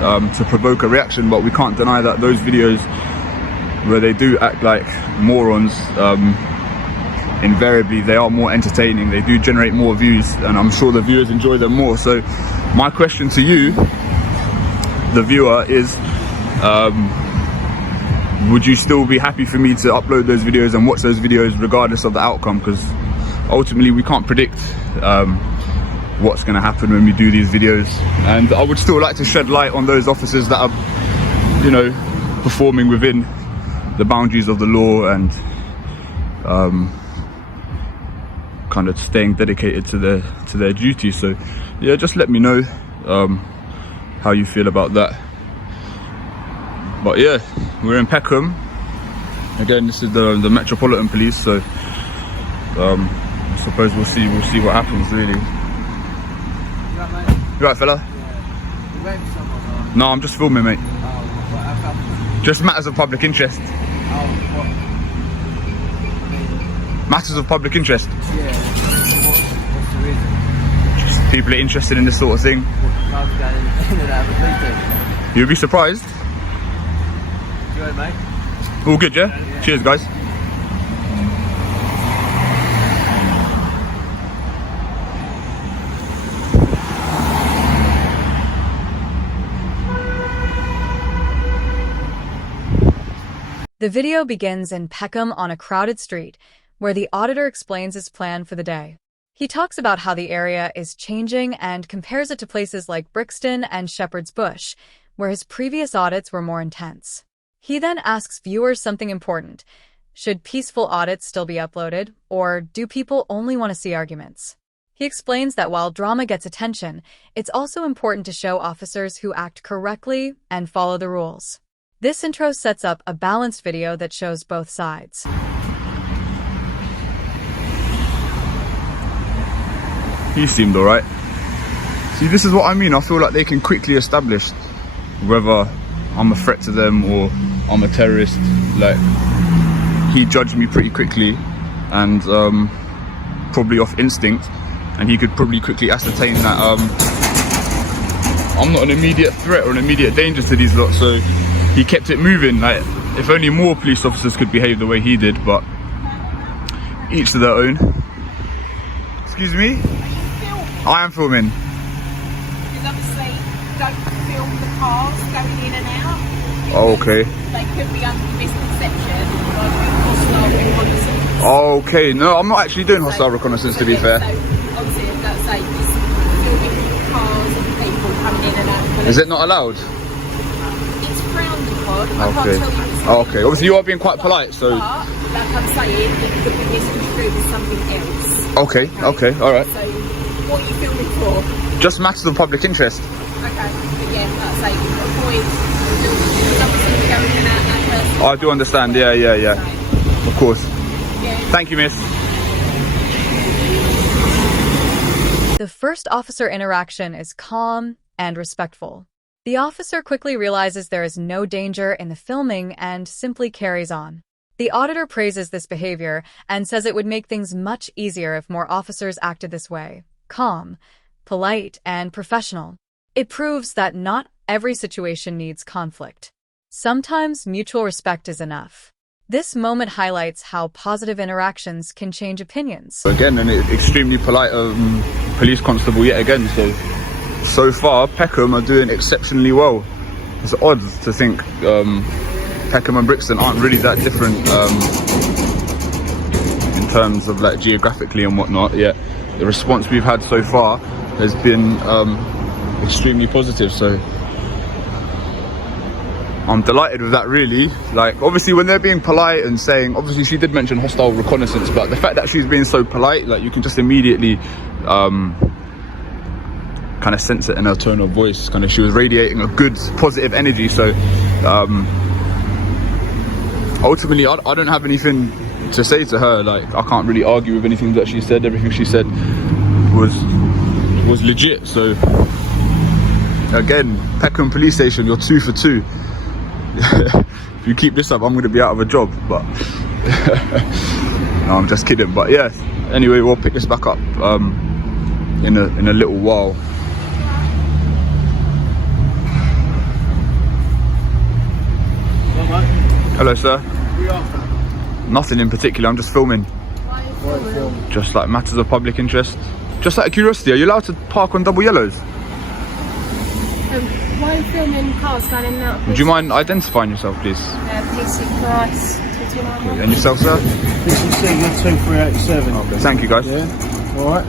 to provoke a reaction, but we can't deny that those videos where they do act like morons, invariably they are more entertaining, they do generate more views, and I'm sure the viewers enjoy them more. So my question to you, the viewer, is would you still be happy for me to upload those videos and watch those videos regardless of the outcome? Because ultimately we can't predict what's going to happen when we do these videos, and I would still like to shed light on those officers that are, you know, performing within the boundaries of the law and kind of staying dedicated to their duty. So yeah, just let me know how you feel about that. But yeah, we're in Peckham again. This is the Metropolitan Police, so I suppose we'll see what happens, really. You right, fella? Yeah. No, I'm just filming, mate. Just matters of public interest. Matters of public interest. Yeah. What's the reason? Just people are interested in this sort of thing. You'll be surprised. Good, mate. All good, yeah? Cheers, guys. The video begins in Peckham on a crowded street, where the auditor explains his plan for the day. He talks about how the area is changing and compares it to places like Brixton and Shepherd's Bush, where his previous audits were more intense. He then asks viewers something important. Should peaceful audits still be uploaded, or do people only want to see arguments? He explains that while drama gets attention, it's also important to show officers who act correctly and follow the rules. This intro sets up a balanced video that shows both sides. He seemed alright. See, this is what I mean. I feel like they can quickly establish whether I'm a threat to them or I'm a terrorist. Like, he judged me pretty quickly, and probably off instinct, and he could probably quickly ascertain that I'm not an immediate threat or an immediate danger to these lot. So he kept it moving. Like, if only more police officers could behave the way he did, but each to their own. Excuse me? I am filming. Because obviously, don't film the cars going in and out. Oh, okay. They could be under misconception or hostile reconnaissance. Oh, okay. No, I'm not actually doing hostile reconnaissance, to be fair. So obviously, that's like filming cars and people coming in and out. Is it not allowed? It's frowned upon. I Okay. can't tell you. Oh, okay. Obviously, you are being quite polite, so. But, like I'm saying, it could be misconstrued as something else. Okay. All right. So, what are you filming for? Just matters of public interest. Okay, but yeah, like I say, avoid something going in and out that person. I do understand. Yeah. Of course. Yeah. Thank you, miss. The first officer interaction is calm and respectful. The officer quickly realizes there is no danger in the filming and simply carries on. The auditor praises this behavior and says it would make things much easier if more officers acted this way. Calm, polite, and professional. It proves that not every situation needs conflict. Sometimes mutual respect is enough. This moment highlights how positive interactions can change opinions. Again, an extremely polite police constable yet again. So far, Peckham are doing exceptionally well. It's odd to think Peckham and Brixton aren't really that different in terms of like geographically and whatnot. Yet the response we've had so far has been extremely positive. So I'm delighted with that, really. Like, obviously when they're being polite and saying, obviously she did mention hostile reconnaissance, but the fact that she's being so polite, like, you can just immediately kind of sense it in her tone of voice. Kind of, she was radiating a good positive energy. So ultimately I don't have anything to say to her. Like, I can't really argue with anything that she said. Everything she said was legit. So again, Peckham police station, you're 2 for 2. If you keep this up, I'm going to be out of a job. But no, I'm just kidding. But yeah, anyway, we'll pick this back up in a little while. Hello, sir. What are you after? Nothing in particular, I'm just filming. Why are you Why are you filming? Just like matters of public interest. Just out of curiosity, are you allowed to park on double yellows? Why are you filming cars going in and out? Would you mind identifying yourself, please? PC Price 2291. And yourself, sir? This is Sigma 2387. Okay, thank you, guys. Yeah? Alright.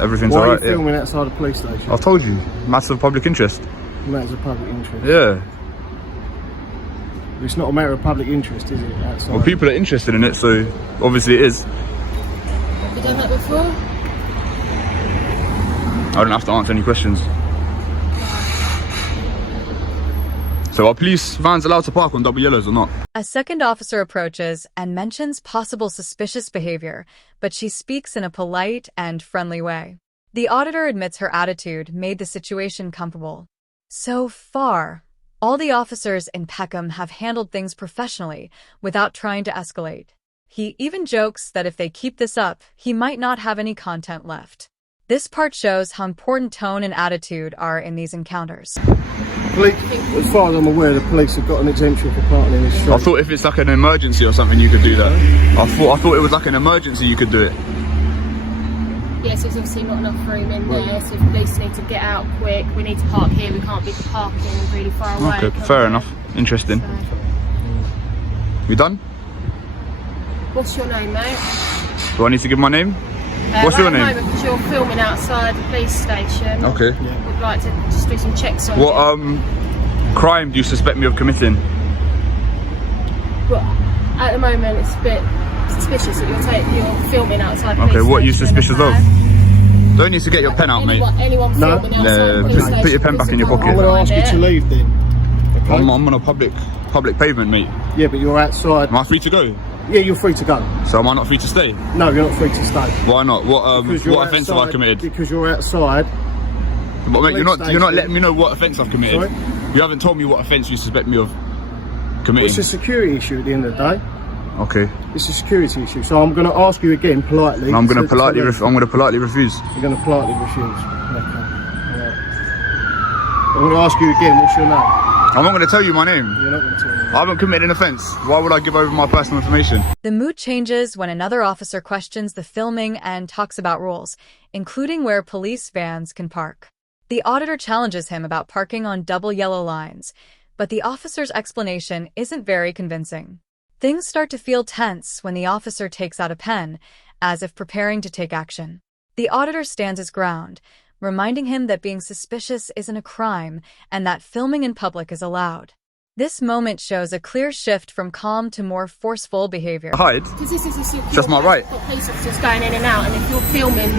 Everything's Why are alright. you filming outside the police station? I've told you, matters of public interest. Matters of public interest. Yeah. It's not a matter of public interest, is it? Outside. Well, people are interested in it, so obviously it is. Have you done that before? I don't have to answer any questions. So are police vans allowed to park on double yellows or not? A second officer approaches and mentions possible suspicious behavior, but she speaks in a polite and friendly way. The auditor admits her attitude made the situation comfortable. So far, all the officers in Peckham have handled things professionally without trying to escalate. He even jokes that if they keep this up, he might not have any content left. This part shows how important tone and attitude are in these encounters. Police, as far as I'm aware, the police have got an exemption for parking in the street. I thought if it's like an emergency or something you could do that. I thought it was like an emergency you could do it. Yes, there's obviously not enough room in there, so if police need to get out quick, we need to park here, we can't be parking really far away. Okay, fair enough. Interesting. So, You done? what's your name, mate? Do I need to give my name? What's your name? Because you're filming outside the police station. Okay. We'd like to just do some checks on What you. crime do you suspect me of committing? But at the moment, it's a bit suspicious that you're filming outside the police Okay, what are you station, suspicious of? okay? Don't need to get your pen out, mate. Anyone No. filming outside the police station, Put your pen back in your please pocket. I'm don't going to ask you mind to it. leave then. Okay? I'm on a public pavement, mate. Yeah, but you're outside. Am I free to go? Yeah, you're free to go. So am I not free to stay? No, you're not free to stay. Why not? Because you're What offence have I outside- committed? Because you're outside. But mate, you're not station. letting me know what offence I've committed. Sorry? You haven't told me what offence you suspect me of committing. It's a security issue at the end of the day. Okay. It's a security issue. So I'm going to ask you again politely. I'm going to to politely leave. I'm going to politely refuse. You're going to politely refuse. Okay. Alright. I'm going to ask you again. What's your name? I'm not going to tell you my name. You're not going to tell me. I haven't committed an offence. Why would I give over my personal information? The mood changes when another officer questions the filming and talks about rules, including where police vans can park. The auditor challenges him about parking on double yellow lines, but the officer's explanation isn't very convincing. Things start to feel tense when the officer takes out a pen, as if preparing to take action. The auditor stands his ground, reminding him that being suspicious isn't a crime and that filming in public is allowed. This moment shows a clear shift from calm to more forceful behavior. Hide? Because this is a secure Just my right. place. Got police officers going in and out, and if you're filming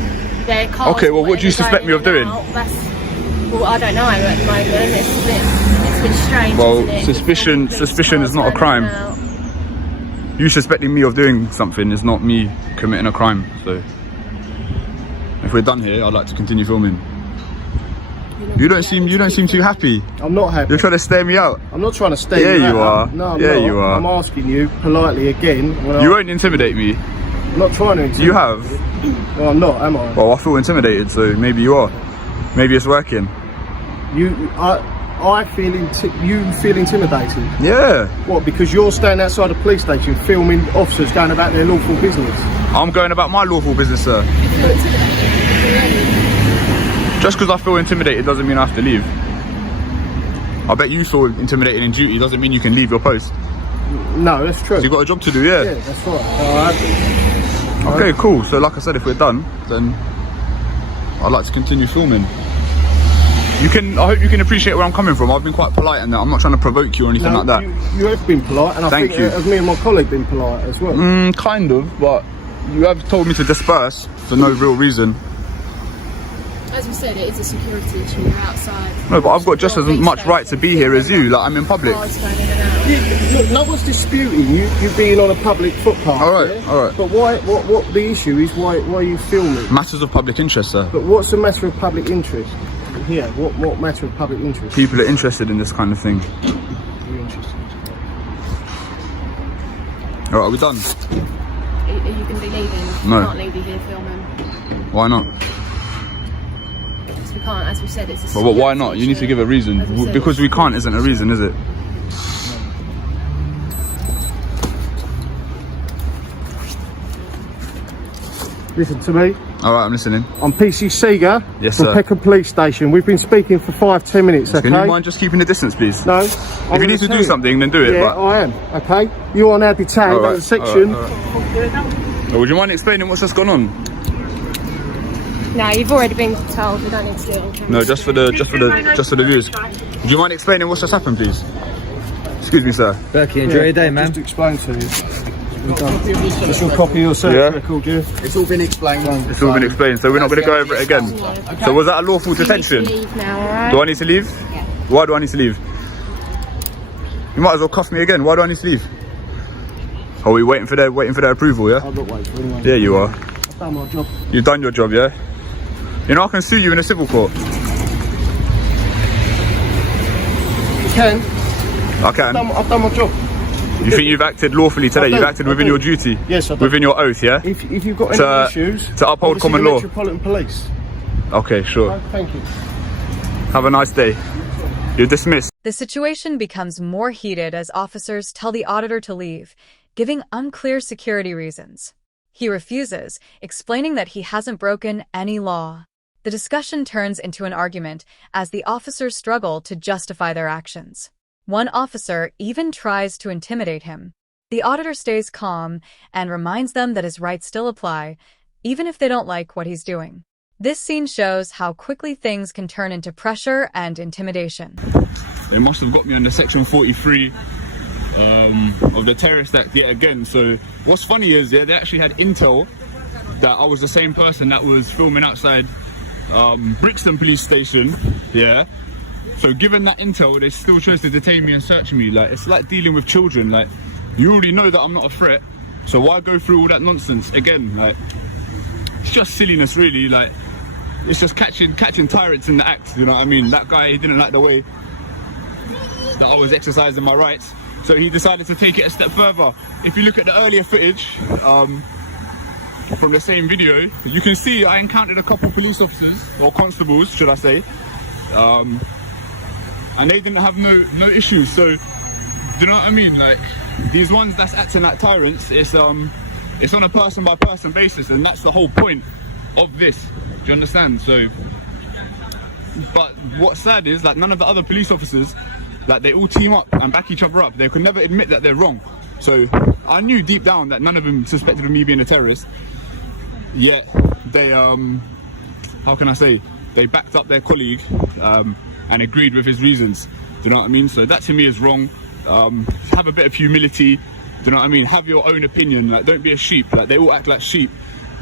their cars, Okay, well, what do you suspect me of doing? Well, I don't know at the moment. It's a bit strange. Well, isn't it? suspicion- Police suspicion cars is not a going crime. in and out. You suspecting me of doing something is not me committing a crime. So if we're done here, I'd like to continue filming. You don't seem too happy. I'm not happy. You're trying to stare me out. I'm not trying to stay. Yeah, you are. No, I'm Yeah, not. you are. I'm asking you politely again. You won't intimidate me. I'm not trying to. You have. Well, I'm not, am I? Well, I feel intimidated, so maybe you are. Maybe it's working. I feel you feel intimidated. Yeah. What? Because you're standing outside a police station filming officers going about their lawful business. I'm going about my lawful business, sir. Just because I feel intimidated doesn't mean I have to leave. I bet you feel intimidated in duty doesn't mean you can leave your post. No, that's true. You've got a job to do, yeah. Yeah, that's right. All right. Okay, cool. So like I said, if we're done, then I'd like to continue filming. I hope you can appreciate where I'm coming from. I've been quite polite in that. I'm not trying to provoke you or anything No, like that. You have been polite, and I Thank think you. me and my colleague been polite as well. Kind of, but you have told me to disperse for no real reason. As we said, it is a security issue. You're outside. No, but I've got just as much right to be here as you. Like, I'm in public. Cars going in and out. Yeah, look, no one's disputing you being on a public footpath. All right, yeah? all right. But why? What the issue is? Why are you filming? Matters of public interest, sir. But what's the matter of public interest? Here, what matter of public interest? People are interested in this kind of thing. You're interested. All right, are we done? Are you going to be leaving? No. We can't leave you here filming. Why not? Because we can't, as we said, it's a But why security not? You need to issue. give a reason. As we said, Because it's we can't isn't a reason, is it? Listen to me. All right, I'm listening. I'm PC Seeger Yes, from sir. Peckham Police Station. We've been speaking for 5-10 minutes, okay? Can you mind just keeping the distance, please? No. If you need to do something, then do it. Yeah, but... I am, okay? You are now detained All right, at the section. all right. Would you mind explaining what's just gone on? No, you've already been told. We don't need to do it on camera. No, just for the viewers. Would you mind explaining what's just happened, please? Excuse me, sir. Berkey, enjoy your day, man. Just explain to you. Just your copy of your search Yeah. record, yeah? It's all been explained. It's all been explained, so we're not going to go over it again. So was that a lawful You need to detention? leave now, alright? Do I need to leave? Yeah. Why do I need to leave? You might as well cuff me again. Why do I need to leave? Are we waiting for their approval? Yeah. I'm not waiting for anyone. Yeah, you are. I've done my job. You've done your job, yeah. You know I can sue you in a civil court. You can. I can. I've done my job. You think you've acted lawfully today? I do, You've acted I within do. your duty. Yes, I do. Within your oath, yeah. If you've got any To- issues, to uphold obviously common the law. Metropolitan Police. Okay, sure. Oh, thank you. Have a nice day. You're dismissed. The situation becomes more heated as officers tell the auditor to leave, giving unclear security reasons. He refuses, explaining that he hasn't broken any law. The discussion turns into an argument as the officers struggle to justify their actions. One officer even tries to intimidate him. The auditor stays calm and reminds them that his rights still apply, even if they don't like what he's doing. This scene shows how quickly things can turn into pressure and intimidation. They must have got me under section 43 of the Terrorist Act yet again. So what's funny is they actually had intel that I was the same person that was filming outside Brixton police station. Yeah. So given that intel, they still chose to detain me and search me. Like, it's like dealing with children. Like, you already know that I'm not a threat, so why go through all that nonsense again? Like, it's just silliness, really. Like, it's just catching tyrants in the act. You know what I mean? That guy, he didn't like the way that I was exercising my rights, so he decided to take it a step further. If you look at the earlier footage from the same video, you can see I encountered a couple police officers, or constables, should I say, and they didn't have no issues. So, do you know what I mean? Like, these ones that's acting like tyrants, it's on a person by person basis, and that's the whole point of this. Do you understand? So, but what's sad is, like, none of the other police officers, like, they all team up and back each other up. They could never admit that they're wrong. So I knew deep down that none of them suspected of me being a terrorist. Yet they, how can I say, they backed up their colleague and agreed with his reasons. Do you know what I mean? So that to me is wrong. Have a bit of humility. Do you know what I mean? Have your own opinion. Like, don't be a sheep. Like, they all act like sheep.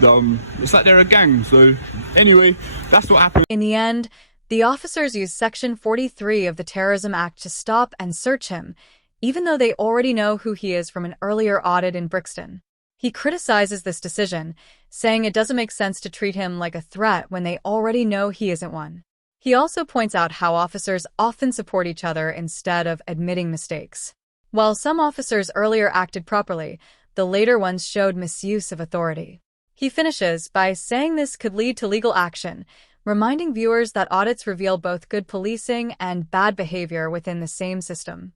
It's like they're a gang. So anyway, that's what happened. In the end, the officers use Section 43 of the Terrorism Act to stop and search him, even though they already know who he is from an earlier audit in Brixton. He criticizes this decision, saying it doesn't make sense to treat him like a threat when they already know he isn't one. He also points out how officers often support each other instead of admitting mistakes. While some officers earlier acted properly, the later ones showed misuse of authority. He finishes by saying this could lead to legal action, reminding viewers that audits reveal both good policing and bad behavior within the same system.